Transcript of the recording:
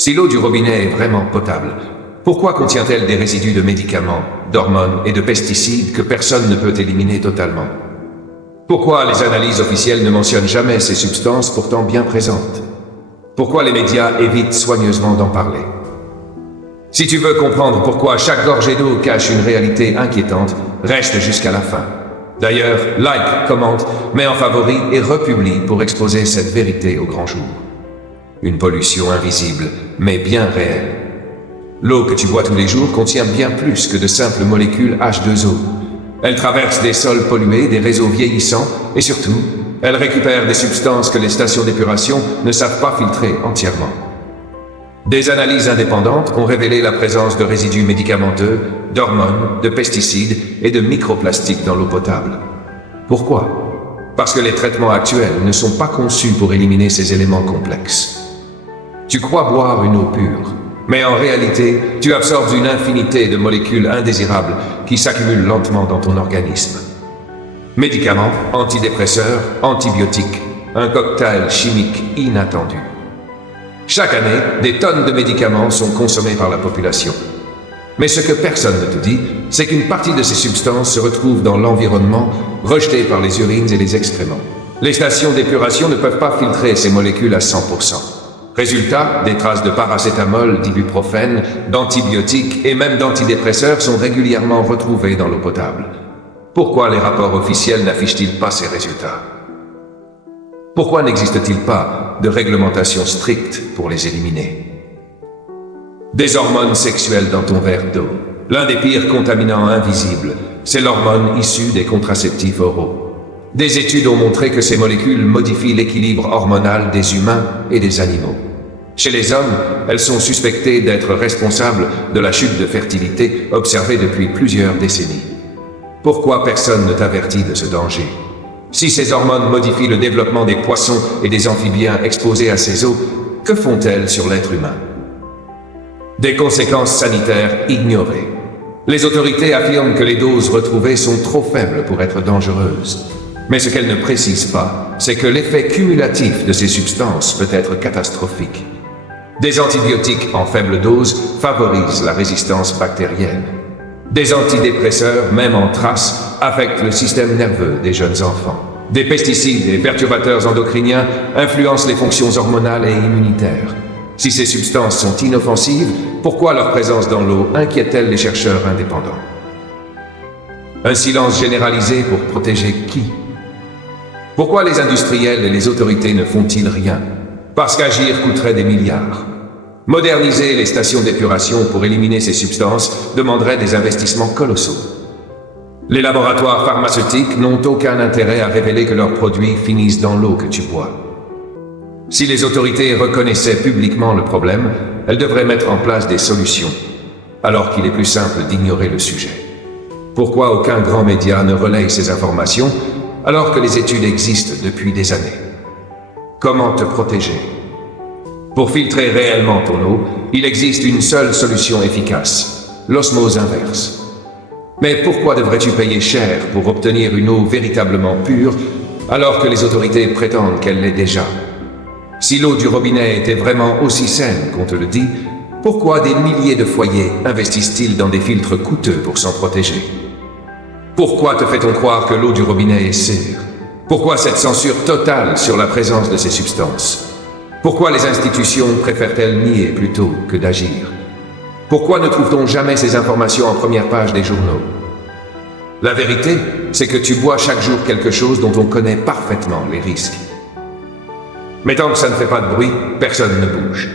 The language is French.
Si l'eau du robinet est vraiment potable, pourquoi contient-elle des résidus de médicaments, d'hormones et de pesticides que personne ne peut éliminer totalement? Pourquoi les analyses officielles ne mentionnent jamais ces substances pourtant bien présentes? Pourquoi les médias évitent soigneusement d'en parler? Si tu veux comprendre pourquoi chaque gorgée d'eau cache une réalité inquiétante, reste jusqu'à la fin. D'ailleurs, like, commente, mets en favori et republie pour exposer cette vérité au grand jour. Une pollution invisible, mais bien réelle. L'eau que tu bois tous les jours contient bien plus que de simples molécules H2O. Elle traverse des sols pollués, des réseaux vieillissants, et surtout, elle récupère des substances que les stations d'épuration ne savent pas filtrer entièrement. Des analyses indépendantes ont révélé la présence de résidus médicamenteux, d'hormones, de pesticides et de microplastiques dans l'eau potable. Pourquoi? Parce que les traitements actuels ne sont pas conçus pour éliminer ces éléments complexes. Tu crois boire une eau pure, mais en réalité, tu absorbes une infinité de molécules indésirables qui s'accumulent lentement dans ton organisme. Médicaments, antidépresseurs, antibiotiques, un cocktail chimique inattendu. Chaque année, des tonnes de médicaments sont consommés par la population. Mais ce que personne ne te dit, c'est qu'une partie de ces substances se retrouve dans l'environnement, rejetées par les urines et les excréments. Les stations d'épuration ne peuvent pas filtrer ces molécules à 100%. Résultat, des traces de paracétamol, d'ibuprofène, d'antibiotiques et même d'antidépresseurs sont régulièrement retrouvées dans l'eau potable. Pourquoi les rapports officiels n'affichent-ils pas ces résultats? Pourquoi n'existe-t-il pas de réglementation stricte pour les éliminer? Des hormones sexuelles dans ton verre d'eau. L'un des pires contaminants invisibles, c'est l'hormone issue des contraceptifs oraux. Des études ont montré que ces molécules modifient l'équilibre hormonal des humains et des animaux. Chez les hommes, elles sont suspectées d'être responsables de la chute de fertilité observée depuis plusieurs décennies. Pourquoi personne ne t'avertit de ce danger? Si ces hormones modifient le développement des poissons et des amphibiens exposés à ces eaux, que font-elles sur l'être humain? Des conséquences sanitaires ignorées. Les autorités affirment que les doses retrouvées sont trop faibles pour être dangereuses. Mais ce qu'elles ne précisent pas, c'est que l'effet cumulatif de ces substances peut être catastrophique. Des antibiotiques en faible dose favorisent la résistance bactérienne. Des antidépresseurs, même en traces, affectent le système nerveux des jeunes enfants. Des pesticides et perturbateurs endocriniens influencent les fonctions hormonales et immunitaires. Si ces substances sont inoffensives, pourquoi leur présence dans l'eau inquiète-t-elle les chercheurs indépendants? Un silence généralisé pour protéger qui? Pourquoi les industriels et les autorités ne font-ils rien? Parce qu'agir coûterait des milliards. Moderniser les stations d'épuration pour éliminer ces substances demanderait des investissements colossaux. Les laboratoires pharmaceutiques n'ont aucun intérêt à révéler que leurs produits finissent dans l'eau que tu bois. Si les autorités reconnaissaient publiquement le problème, elles devraient mettre en place des solutions, alors qu'il est plus simple d'ignorer le sujet. Pourquoi aucun grand média ne relaye ces informations alors que les études existent depuis des années? Comment te protéger? Pour filtrer réellement ton eau, il existe une seule solution efficace, l'osmose inverse. Mais pourquoi devrais-tu payer cher pour obtenir une eau véritablement pure alors que les autorités prétendent qu'elle l'est déjà? Si l'eau du robinet était vraiment aussi saine qu'on te le dit, pourquoi des milliers de foyers investissent-ils dans des filtres coûteux pour s'en protéger? Pourquoi te fait-on croire que l'eau du robinet est sûre? Pourquoi cette censure totale sur la présence de ces substances? Pourquoi les institutions préfèrent-elles nier plutôt que d'agir? Pourquoi ne trouve-t-on jamais ces informations en première page des journaux? La vérité, c'est que tu bois chaque jour quelque chose dont on connaît parfaitement les risques. Mais tant que ça ne fait pas de bruit, personne ne bouge.